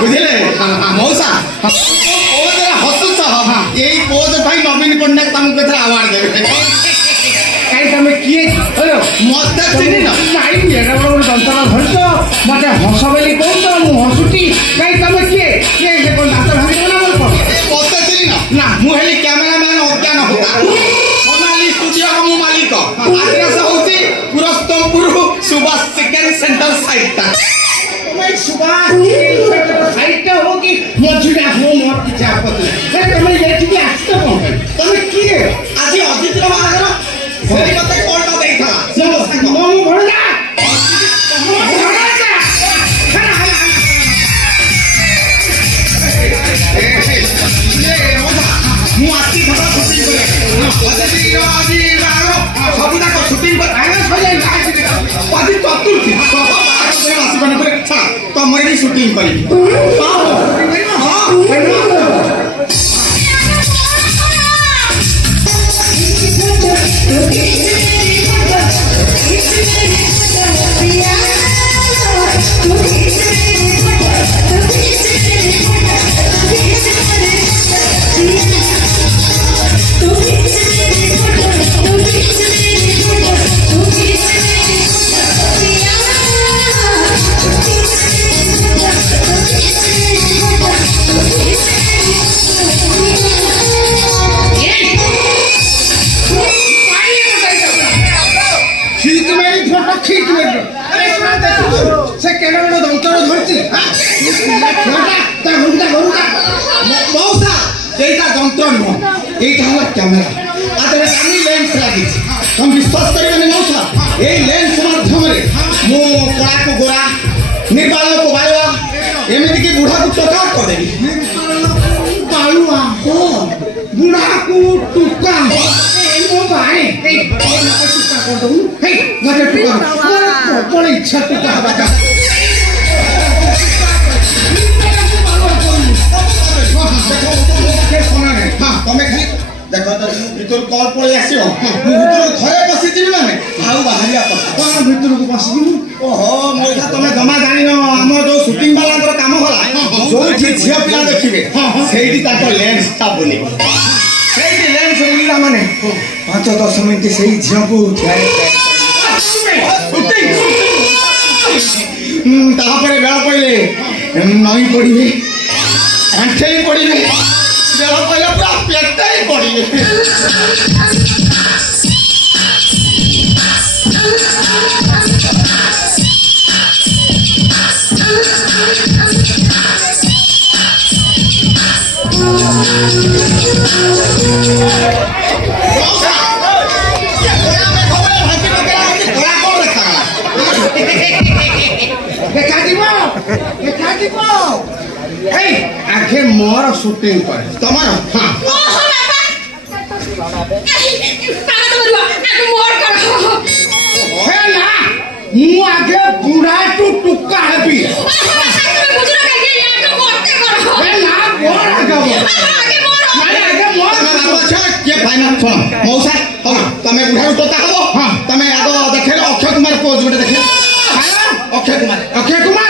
बुझे मौसा हसुच यही पोज भाई नवीन पट्टनायक तुमको अवार्ड देवे कहीं तुम किए मत चिन्ह दंतरा धरछ मत हस बोली कौन हसुटी कहीं तुम किए किए दात भांगी मत चिन्ह ना मुझे कैमेरामैन अज्ञान होता सोनाली स्टूडियो का मु मालिक आड्रेस होची पुरस्तमपुर सुभाष चिकेन सेंटर साइट सुभाष साइट हो कि मझुरा हो मोर किसी आपत्ति तुम ये आसत कौन तुम किए आज अजित बाहागर से मत कॉलटा देथा मो भणजा मु आसी थोड़ा शूटिंग करे आज सबुदाक शूटिंग कर आज चतुर्थी आसमान पर तुम ये शूटिंग करी कैमेरा लेंस लगी तुम विश्वास करें मौसा यही लेंस माध्यम मु कला को गोरा निर्बाल को बालुआ एमती कि बुढ़ा को टोका करदेवी बालुआ बुढ़ा को टुका प्रबल इच्छा टुका तुम्हें खाली देख भर कल पलि आस घरे बसी मैंने आउ बाहर कौन भर को बस ओहो मोसा तुम जमा जान आम जो सुटिंग वाला कम गला जो झी पिला देखिए से लेंस बुले लेंस बुला माने 5-10 मिनट से झील को बेल पड़े नई पड़े आंठे पड़े बेल पहले पूरा पेटा ही पड़ी आगे मोर शूटिंग करे तमार हां हे ना मु आगे बुढ़ा टू टुक्का हेबी मौसा तमें बुढ़ा टोता हबो तमें आगो देखे अक्षय कुमार पोज गोटे देखे अक्षय कुमार अक्षय कुमार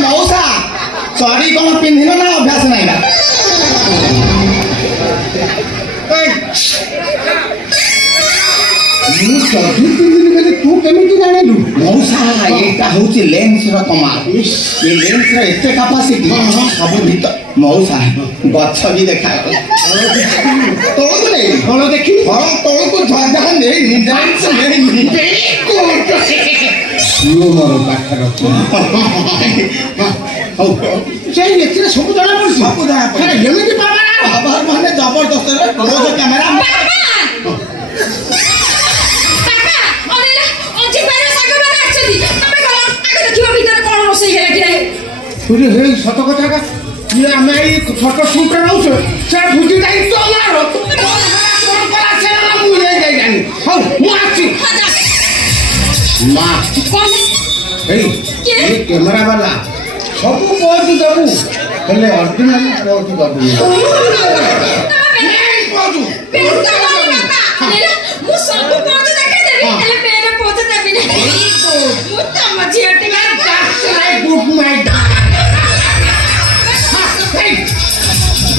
मौसा चढ़ी कौन पिंधि ଜାଣିନ ନା ଅଭ୍ୟାସ ନାହିଁ ବା ମୁଁ ଚଢି ପିନ୍ଧିଲି ବୋଲି ତୁ କେମିତି ଜାଣିଲୁ? ମଉସା ଏଇଟା ହଉଛି ଲେନ୍ସର କମାଲ ଏ ଲେନ୍ସର ଏତେ କାପାସିଟି ସବୁ ଭିତରେ ମଉସା ଗଛ ବି ଦେଖାଗଲା ତଳକୁ ନେଇ କଣ ଦେଖିଲି? ହଁ ତଳକୁ ଝରଝା ନେଇନି ଲେନ୍ସ ନେଇନି ମୋର ପାଖରେ ହଉ ସେଇ ଏଥିରେ ସବୁ ଜଣା ପଡୁଛି ସବୁ ଜଣା ପଡୁଛି ଏମିତି ବାବା ମାନେ ଜବରଦସ୍ତ କ୍ୟାମେରା ସତ କଥା ଆମେ ଏଇ ଫଟୋ ସୁଟ୍ ରହୁଛୁ ସେ ଭୁଜି ଦାୟିତ୍ୱ ଆମର ମୁଁ ଜାଣି ହଉ ମୁଁ ଆସିଛି ମା ଏଇ କ୍ୟାମେରା ବାଲା ସବୁ ପହଞ୍ଚି ଦେବୁ ହେଲେ ଅରିଜିନାଲ ପହଞ୍ଚି ଦେବୁ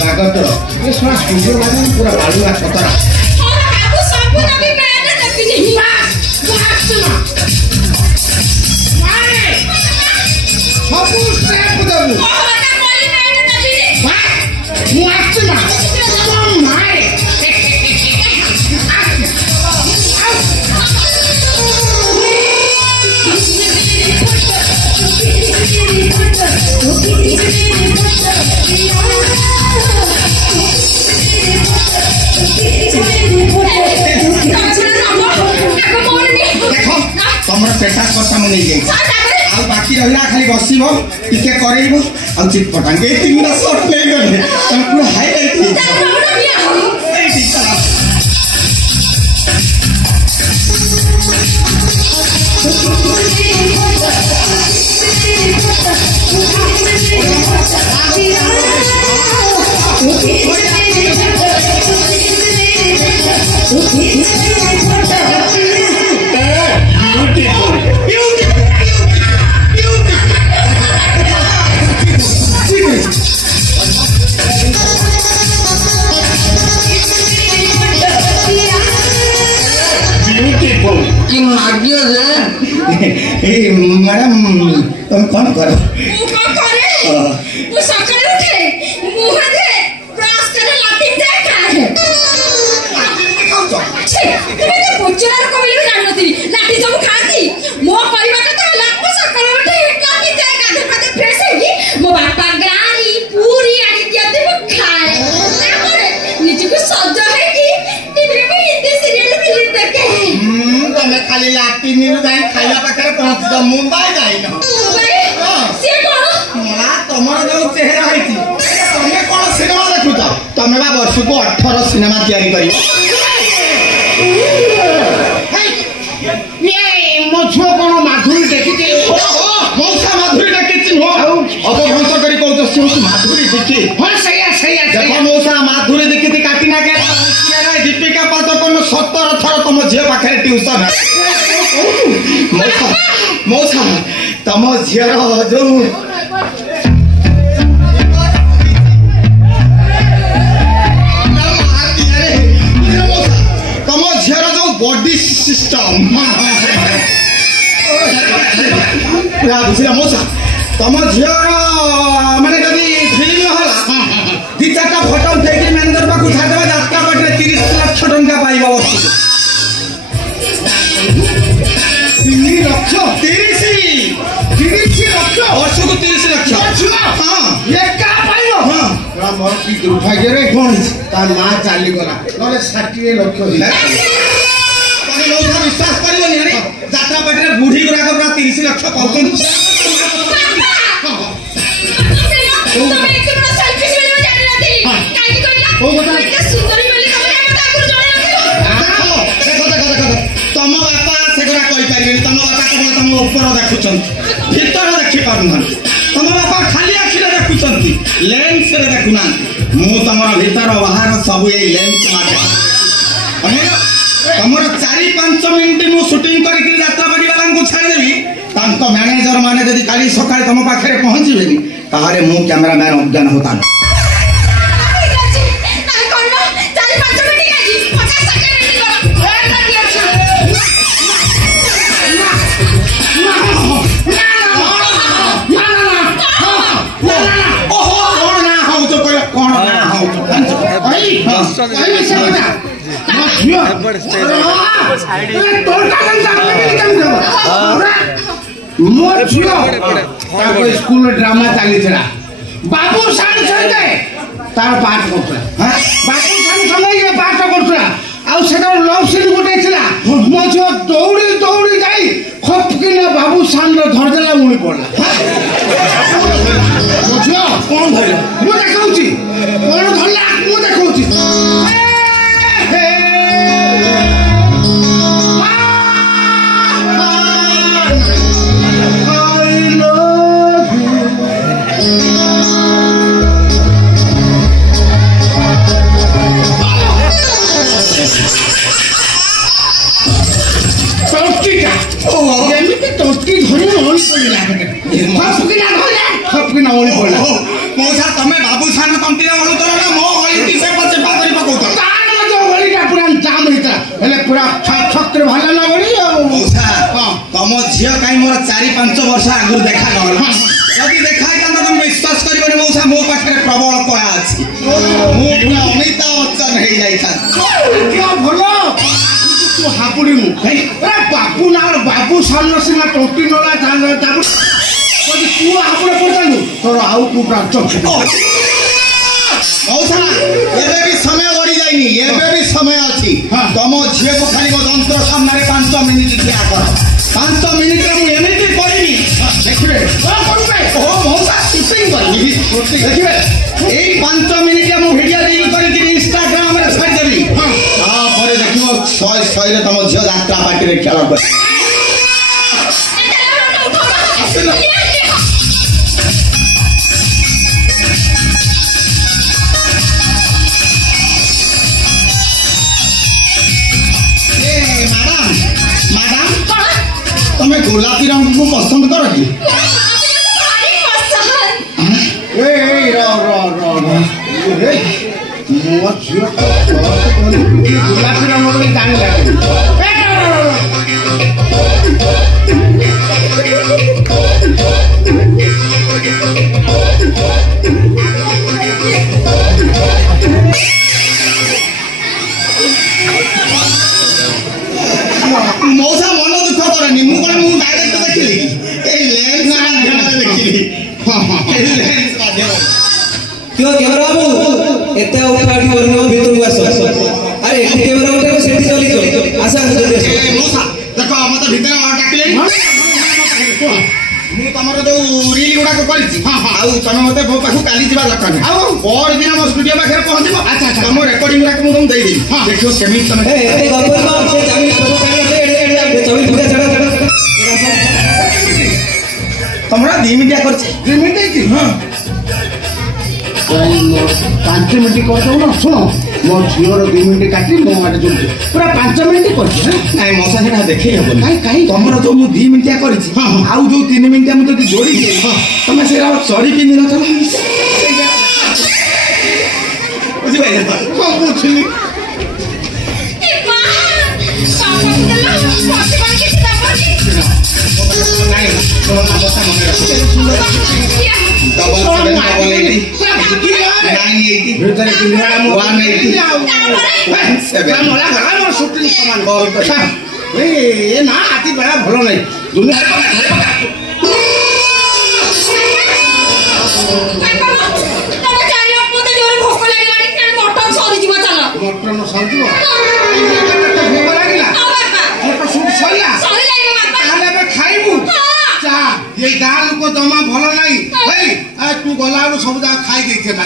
Gagator, ini semua sujud macam pura balulah kotoran. Aku sapu tapi beda tapi ini mas, semua. Mari, sapu saya putamu. Ada kali beda tapi ini. Muat semua. Mari. ତମର ପେଟା କଥା ମୁଁ ନେଇଯାଇଛି ଆଉ ବାକି ରହିଲା ଖାଲି ବସିବ ଟିକେ କରେଇବ ଆଉ ଚିଟପଟାଙ୍ଗ ଏଇ ତିନିଟା ସଟ୍ ନେଇଗଲେ ତମେ ପୁରା ହାଇଲାଇଟ୍ मैडम तुम कौन करो सकाले उठे मुंह दे ब्रश करे लाटिन जाए खाए तुम्हें तो बुच्चरा को मिले जान नथी लाठी सब खाती मो परिवा कथा हला मो सकाले उठे लाटिन जाए गाधे पाते फ्रेश होगी मो बापा ग्रानी पूरी आड़ी दियाते मो खाए तापरे निज को सज है कि टीवी में हिंदी सीरियल फिल्म देखे तमे खाली लाटिन नु जाई खाइला पाखरे पहुंच द मुंबई जाई न से कोन मला तमर जो चेहरा हैती तमे कोन सिनेमा देखुत तमे बा वर्ष को 18 सिनेमा तैयारी करियो ମୋ ଛୁଆ କଣ ମାଧୁରୀ ଦେଖିଛି ମଉସା ମାଧୁରୀ ଦେଖିଛି ନୁହଁ ଅପଭ୍ରଂଶ କରି କହୁଛ ସେ ମାଧୁରୀ ଦେଖି ହଁ ସେଇଆ ଦେଖ ମଉସା ମାଧୁରୀ ଦେଖିତି କାଟି ନା କେ ଦୀପିକା ପାଦୁକୋନ 17 ଥର ତମ ଝିଅ ପାଖରେ ଟ୍ୟୁସନ ମଉସା ତମ ଝିଅର ଯୋଉ ତମ ଝିଅର ଯୋଉ ବଡି ସିଷ୍ଟମ ବୁଝିଲା ମଉସା ତମ ଝିଅର ମାନେ ଯଦି ଫିଲ୍ମ ହେଲା 2-4ଟା ଫଟୋ ଉଠେଇକି ମ୍ୟାନେଜର ପାଖକୁ ଛାଡ଼ିଦେବା ଯାତ୍ରା ବାଟରେ 30 ଲକ୍ଷ ଟଙ୍କା ପାଇବ ବର୍ଷକୁ 3 ଲକ୍ଷ 30 ଲକ୍ଷ ବର୍ଷକୁ 30 ଲକ୍ଷ ହଁ ଏକା ପାଇବ ହଁ ମୋର କି ଦୁର୍ଭାଗ୍ୟରେ କଣ ହେଇଛି ତା ମା ଚାଲିଗଲା ନହେଲେ 60 ଲକ୍ଷ ବିଶ୍ୱାସ କରିବନି ଯାତ୍ରା ବାଟରେ ବୁଢୀ ଗୁଡାକ ପୁରା 30 ଲକ୍ଷ ପାଉଛନ୍ତି ତମ ବାପା ସେଗୁଡା କହିପାରିବେନି ତମ ବାପା କେବଳ ତମ ଉପର ଦେଖୁଛନ୍ତି ଭିତର ଦେଖିପାରୁନାହାନ୍ତି ତମ ବାପା ଖାଲି ଆଖିରେ ଦେଖୁଛନ୍ତି ଲେନ୍ସରେ ଦେଖୁନାହାନ୍ତି ମୁଁ ତମର ଭିତର ବାହାର ସବୁ ଏଇ ଲେନ୍ସ ମାଧ୍ୟମରେ तमर 4-5 मिनिट मु शूटिंग करके यात्रा परिवार को छाड़देवी तांको मैनेजर माने यदि काली सकाळे तुम पाखरे पहुंचीबेनी ताहारे मु कैमरामैन अज्ञान होता न स्कूल ड्रामा चली बाबू साल तार पाठ कर बाबू साल पाठ कर लव सीन गोटे मो झील दौड़ी दौड़ी जाई खपकिना बाबू साल धरदेला मुड़ी पड़ा झील कौन धरला मु देखा कौन धरला मु देखा मौसा तमे बाबू सान तंटी बोलतो ना मो गली से पचे पादरी पकोतो तार मजो गलीटा पूरा जाम हेता हेले पूरा छक रे भला ना गली मौसा तम झियो काई मोर 4-5 वर्ष आगु देखा गल यदि देखा त तुम विश्वास करिबनी मौसा मो पाखरे प्रबल कला अछि मो पूरा अमिताभ बच्चन हे जाई था क्या भलो तू हापुड़ी मु अरे बापू ना बाबू सामने सीमा टोटी नला जान ताबू कोई तू हापुड़े पड़तानु तोर आउ को प्राप्त मौसा एबे भी समय गड़ी जाइनी एबे भी समय अछि तम झियो को खाली यंत्र सामने 5 मिनिट ठिया कर 5 मिनिट रे मु एमिति करनी देखिबे कोन करबे ओ मौसा शूटिंग करनी देखिबे एई 5 मिनिट रे मु वीडियो रील करके इंस्टाग्राम रे छाड़ देबी हां परे देखिबो 100 रे तम झियो यात्रा पार्टी रे खेल कर तुम्हें गोलापी रंग को पसंद करो कि गुलाबी रंग में जाने लगे मौसा मन दुख करनी मु कोन मु डायरेक्ट देखिली ए लेंस माध्यम देखिली लेंस माध्यम क्यों कैमरा बाबू एते उठा उठी करनो भीतर को आसो अरे एते कैमरा उठा सेठी चली तो आसा जल्दी आसो मौसा देखो मते भीतर डाकिले मु तमर जो रील गुडा को करछि आउ तमे मते भो पाखु काली जिबा दरकार आउ और दिन मो स्टूडियो पाखरे पहुंचबो अच्छा अच्छा हम रिकॉर्डिंग गुडा को मु देई देबी देखियो केमित तमे ए एते गपर बा से चाबी फोटो काला से एडे चाबी फुका चढ़ा तमरा 2 मिनिट करछि 2 मिनिट की हां 5 मिनिट कर दो ना सुनो मो झियोर 2 मिनिट काटी मो आटे जोड़ी पूरा 5 मिनिट कर नहीं मौसा सेटा देखै हबो काई काई तमरा जो मु 2 मिनिट करछि आउ जो 3 मिनिट मु तो जोड़ी दे तमे सेरा सॉरी पिन न चला बुझि भाई ना हां बुझली ए मां पापा चला पापा के दाबी नहीं तोरा बता मने डबल 980 भीतर दुनिया मो 180 मोला घर मो शूटिंग सामान कॉल कर ए ना आती बड़ा भलो नहीं दुनिया मटन सजिबो भूख लागिला तो शूट सइला ताले बे खाइबू चा ये गाल को जमा भलो नहीं भाई आ तू गलाउ सब जा खाई देथे बा